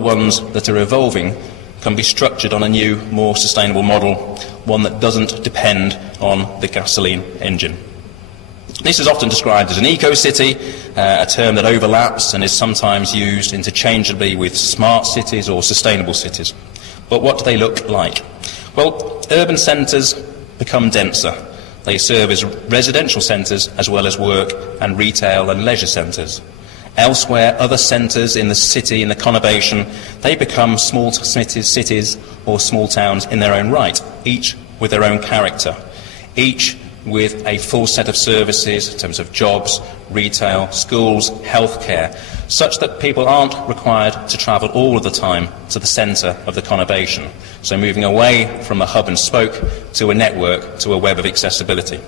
ones that are evolving can be structured on a new, more sustainable model, one that doesn't depend on the gasoline engine. This is often described as an eco-city, a term that overlaps and is sometimes used interchangeably with smart cities or sustainable cities. But what do they look like? Well, urban centres become denser. They serve as residential centres as well as work and retail and leisure centres. Elsewhere, other centres in the city, in the conurbation, they become small cities or small towns in their own right, each with their own character, each with a full set of services in terms of jobs, retail, schools, healthcare, such that people aren't required to travel all of the time to the centre of the conurbation. So moving away from a hub and spoke to a network, to a web of accessibility.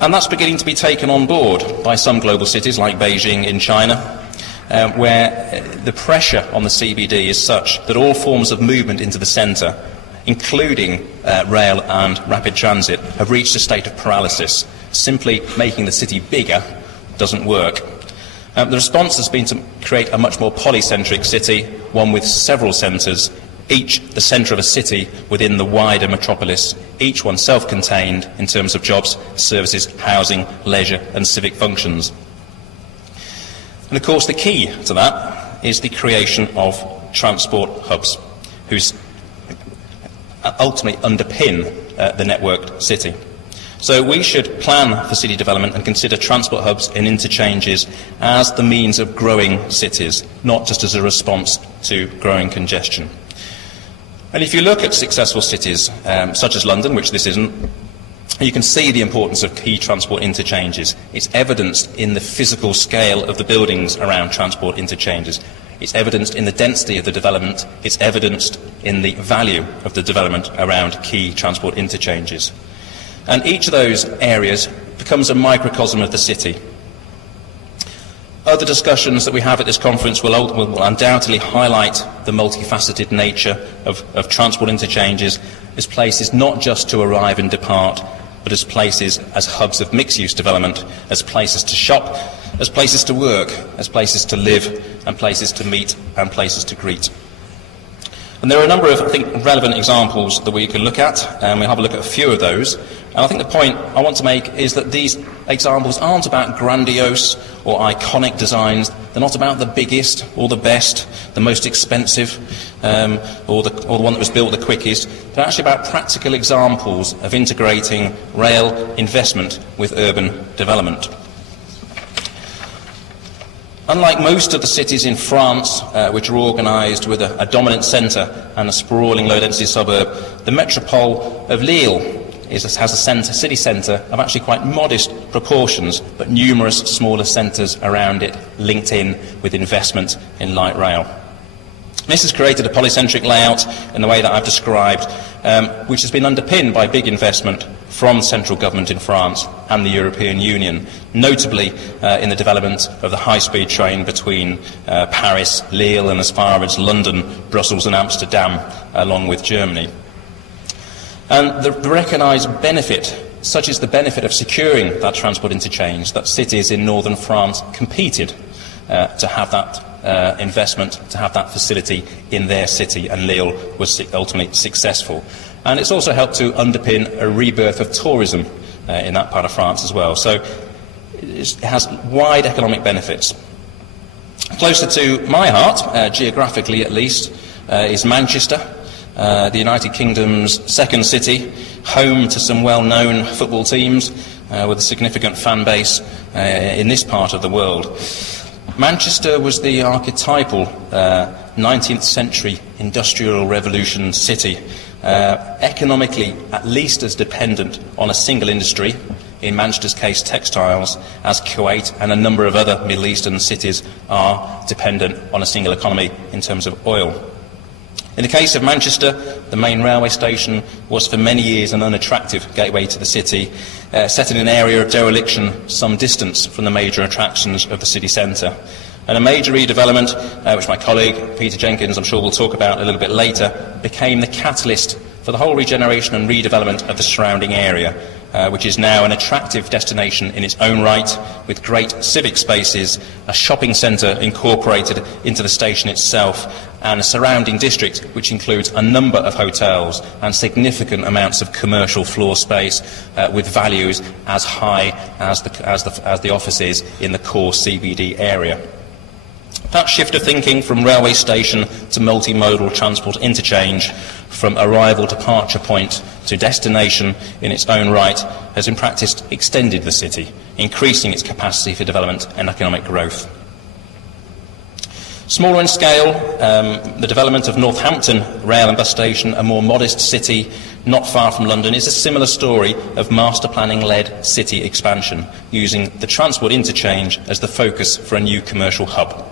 And that's beginning to be taken on board by some global cities like Beijing in China, where the pressure on the CBD is such that all forms of movement into the centre, including rail and rapid transit, have reached a state of paralysis. Simply making the city bigger doesn't work. The response has been to create a much more polycentric city, one with several centres, each the centre of a city within the wider metropolis, each one self-contained in terms of jobs, services, housing, leisure and civic functions. And of course the key to that is the creation of transport hubs, whose ultimately underpin the networked city. So we should plan for city development and consider transport hubs and interchanges as the means of growing cities, not just as a response to growing congestion. And if you look at successful cities, such as London, which this isn't, you can see the importance of key transport interchanges. It's evidenced in the physical scale of the buildings around transport interchanges. It's evidenced in the density of the development. It's evidenced in the value of the development around key transport interchanges. And each of those areas becomes a microcosm of the city. Other discussions that we have at this conference will undoubtedly highlight the multifaceted nature of transport interchanges as places not just to arrive and depart, but as places, as hubs of mixed-use development, as places to shop, as places to work, as places to live, and places to meet, and places to greet. And there are a number of, I think, relevant examples that we can look at, and we'll have a look at a few of those. And I think the point I want to make is that these examples aren't about grandiose or iconic designs. They're not about the biggest or the best, the most expensive, or the one that was built the quickest. They're actually about practical examples of integrating rail investment with urban development. Unlike most of the cities in France, which are organised with a dominant centre and a sprawling low-density suburb, the metropole of Lille has a city centre of actually quite modest proportions, but numerous smaller centres around it linked in with investment in light rail. This has created a polycentric layout in the way that I've described, which has been underpinned by big investment from central government in France and the European Union, notably in the development of the high-speed train between Paris, Lille and as far as London, Brussels and Amsterdam, along with Germany. And the recognised benefit, such is the benefit of securing that transport interchange, that cities in northern France competed to have that investment, to have that facility in their city, and Lille was ultimately successful. And it's also helped to underpin a rebirth of tourism in that part of France as well. So it has wide economic benefits. Closer to my heart, geographically at least, is Manchester, the United Kingdom's second city, home to some well-known football teams with a significant fan base in this part of the world. Manchester was the archetypal 19th century industrial revolution city, economically at least as dependent on a single industry, in Manchester's case textiles, as Kuwait and a number of other Middle Eastern cities are dependent on a single economy in terms of oil. In the case of Manchester, the main railway station was for many years an unattractive gateway to the city, set in an area of dereliction some distance from the major attractions of the city centre. And a major redevelopment, which my colleague Peter Jenkins, I'm sure, will talk about a little bit later, became the catalyst for the whole regeneration and redevelopment of the surrounding area. which is now an attractive destination in its own right, with great civic spaces, a shopping centre incorporated into the station itself, and a surrounding district which includes a number of hotels and significant amounts of commercial floor space, with values as high as the offices in the core CBD area. That shift of thinking from railway station to multimodal transport interchange, from arrival departure point to destination in its own right, has in practice extended the city, increasing its capacity for development and economic growth. Smaller in scale, the development of Northampton Rail and Bus Station, a more modest city not far from London, is a similar story of master planning-led city expansion, using the transport interchange as the focus for a new commercial hub,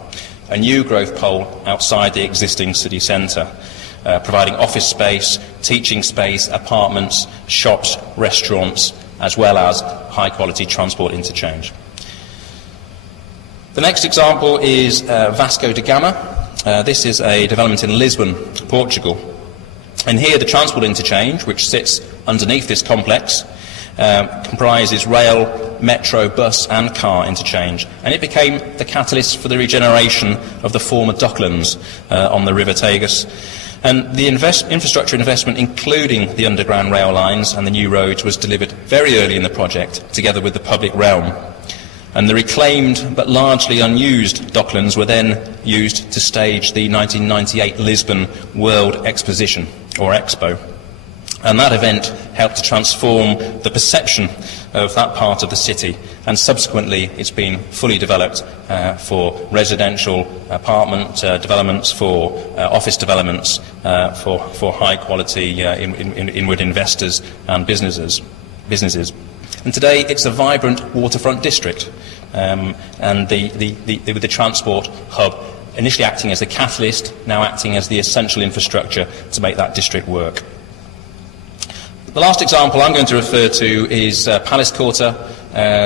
a new growth pole outside the existing city centre, providing office space, teaching space, apartments, shops, restaurants, as well as high-quality transport interchange. The next example is Vasco da Gama. This is a development in Lisbon, Portugal. And here the transport interchange, which sits underneath this complex, comprises rail, metro, bus and car interchange. And it became the catalyst for the regeneration of the former docklands on the River Tagus. And the infrastructure investment, including the underground rail lines and the new roads, was delivered very early in the project, together with the public realm. And the reclaimed but largely unused docklands were then used to stage the 1998 Lisbon World Exposition, or Expo. And that event helped to transform the perception of that part of the city, and subsequently it's been fully developed for residential apartment developments, for office developments, for high-quality inward investors and businesses. And today it's a vibrant waterfront district, and with the transport hub initially acting as the catalyst, now acting as the essential infrastructure to make that district work. The last example I'm going to refer to is Palace Quarter,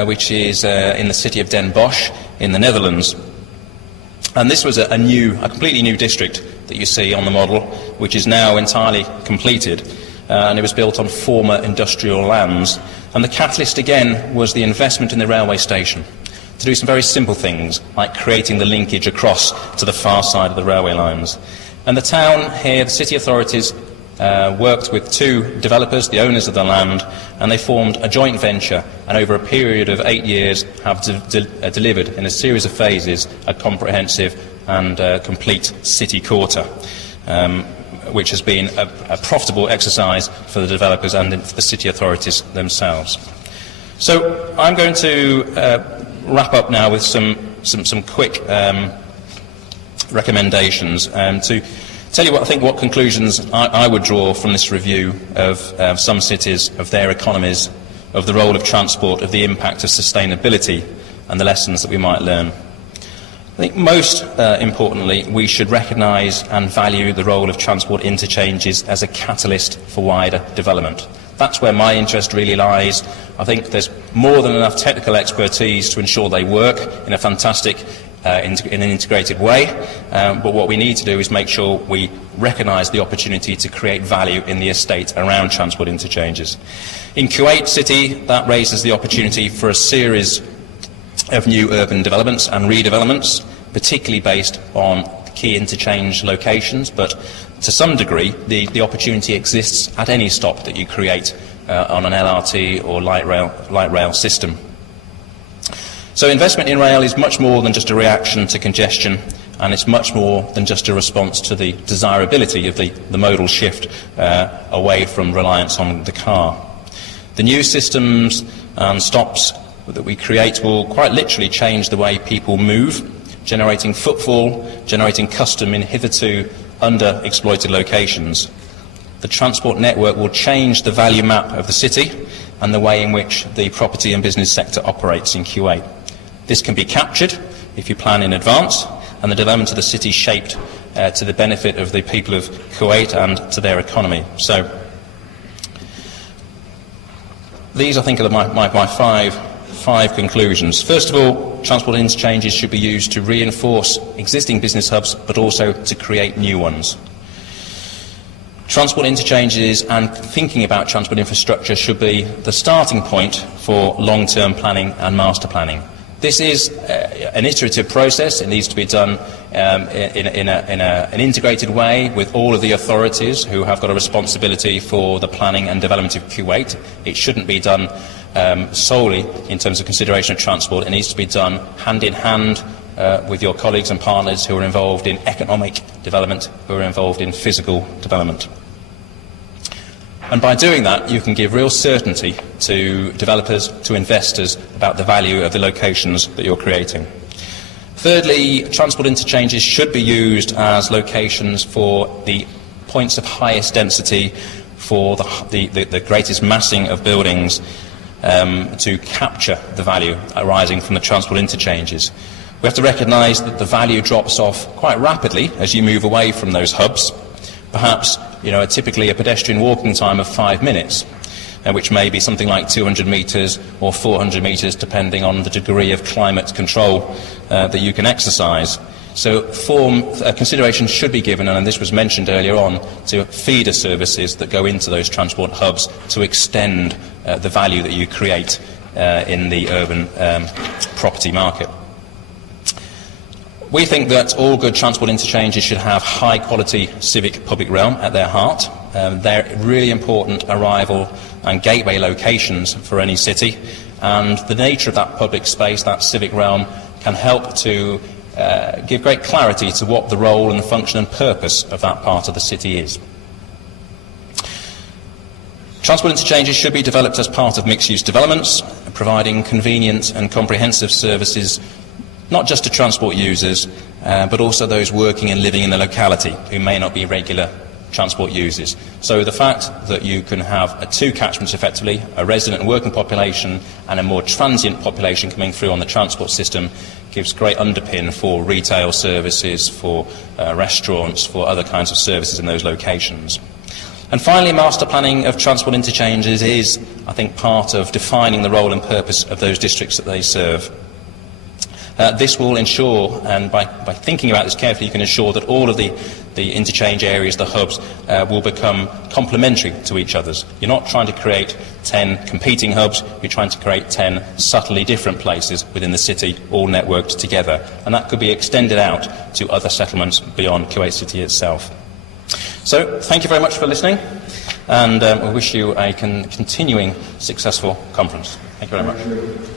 which is in the city of Den Bosch in the Netherlands. And this was a completely new district that you see on the model, which is now entirely completed. And it was built on former industrial lands. And the catalyst again was the investment in the railway station to do some very simple things, like creating the linkage across to the far side of the railway lines. And the town here, the city authorities, worked with two developers, the owners of the land, and they formed a joint venture, and over a period of 8 years have delivered in a series of phases a comprehensive and complete city quarter, which has been a profitable exercise for the developers and for the city authorities themselves. So I'm going to wrap up now with some quick recommendations to tell you what conclusions I would draw from this review of some cities, of their economies, of the role of transport, of the impact of sustainability, and the lessons that we might learn. I think most importantly, we should recognise and value the role of transport interchanges as a catalyst for wider development. That's where my interest really lies. I think there's more than enough technical expertise to ensure they work in a fantastic in an integrated way, but what we need to do is make sure we recognise the opportunity to create value in the estate around transport interchanges. In Kuwait City, that raises the opportunity for a series of new urban developments and redevelopments, particularly based on key interchange locations, but to some degree the opportunity exists at any stop that you create on an LRT or light rail system. So investment in rail is much more than just a reaction to congestion, and it's much more than just a response to the desirability of the modal shift away from reliance on the car. The new systems and stops that we create will quite literally change the way people move, generating footfall, generating custom in hitherto underexploited locations. The transport network will change the value map of the city and the way in which the property and business sector operates in Kuwait. This can be captured if you plan in advance, and the development of the city shaped to the benefit of the people of Kuwait and to their economy. So these, I think, are my five conclusions. First of all, transport interchanges should be used to reinforce existing business hubs, but also to create new ones. Transport interchanges and thinking about transport infrastructure should be the starting point for long-term planning and master planning. This is an iterative process. It needs to be done in an integrated way with all of the authorities who have got a responsibility for the planning and development of Kuwait. It shouldn't be done solely in terms of consideration of transport. It needs to be done hand in hand with your colleagues and partners who are involved in economic development, who are involved in physical development. And by doing that, you can give real certainty to developers, to investors, about the value of the locations that you're creating. Thirdly, transport interchanges should be used as locations for the points of highest density, for the greatest massing of buildings, to capture the value arising from the transport interchanges. We have to recognise that the value drops off quite rapidly as you move away from those hubs. Perhaps, typically a pedestrian walking time of 5 minutes, which may be something like 200 metres or 400 metres, depending on the degree of climate control that you can exercise. So consideration should be given, and this was mentioned earlier on, to feeder services that go into those transport hubs to extend the value that you create in the urban property market. We think that all good transport interchanges should have high-quality civic public realm at their heart. They're really important arrival and gateway locations for any city, and the nature of that public space, that civic realm, can help to give great clarity to what the role and the function and purpose of that part of the city is. Transport interchanges should be developed as part of mixed-use developments, providing convenient and comprehensive services not just to transport users, but also those working and living in the locality who may not be regular transport users. So the fact that you can have two catchments effectively, a resident and working population and a more transient population coming through on the transport system, gives great underpin for retail services, for restaurants, for other kinds of services in those locations. And finally, master planning of transport interchanges is, I think, part of defining the role and purpose of those districts that they serve. This will ensure, and by thinking about this carefully, you can ensure that all of the interchange areas, the hubs, will become complementary to each other. You're not trying to create 10 competing hubs, you're trying to create 10 subtly different places within the city, all networked together. And that could be extended out to other settlements beyond Kuwait City itself. So, thank you very much for listening, and we wish you a continuing successful conference. Thank you very much.